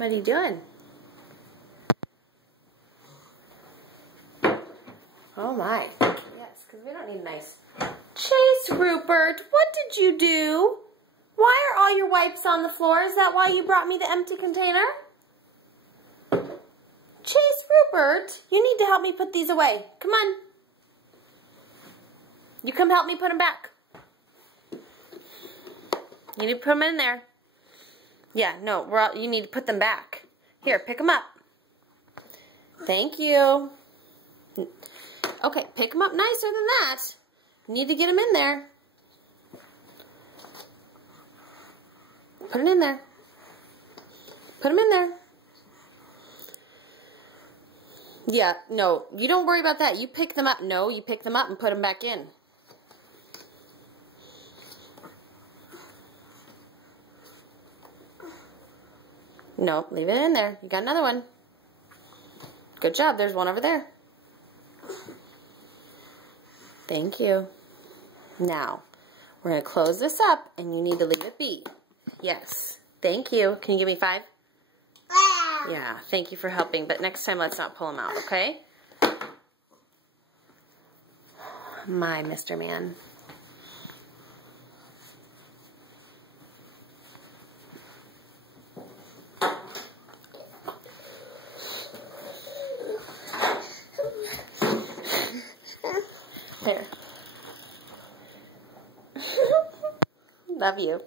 What are you doing? Oh my. Yes, because we don't need nice. Chase, Rupert, what did you do? Why are all your wipes on the floor? Is that why you brought me the empty container? Chase, Rupert, you need to help me put these away. Come on. You come help me put them back. You need to put them in there. Yeah, no, you need to put them back. Here, pick them up. Thank you. Okay, pick them up nicer than that. You need to get them in there. Put it in there. Put them in there. Yeah, no, you don't worry about that. You pick them up. No, you pick them up and put them back in. No, leave it in there. You got another one. Good job. There's one over there. Thank you. Now, we're going to close this up, and you need to leave it be. Yes. Thank you. Can you give me 5? Yeah, thank you for helping, but next time let's not pull them out, okay? My Mr. Man. There. Love you.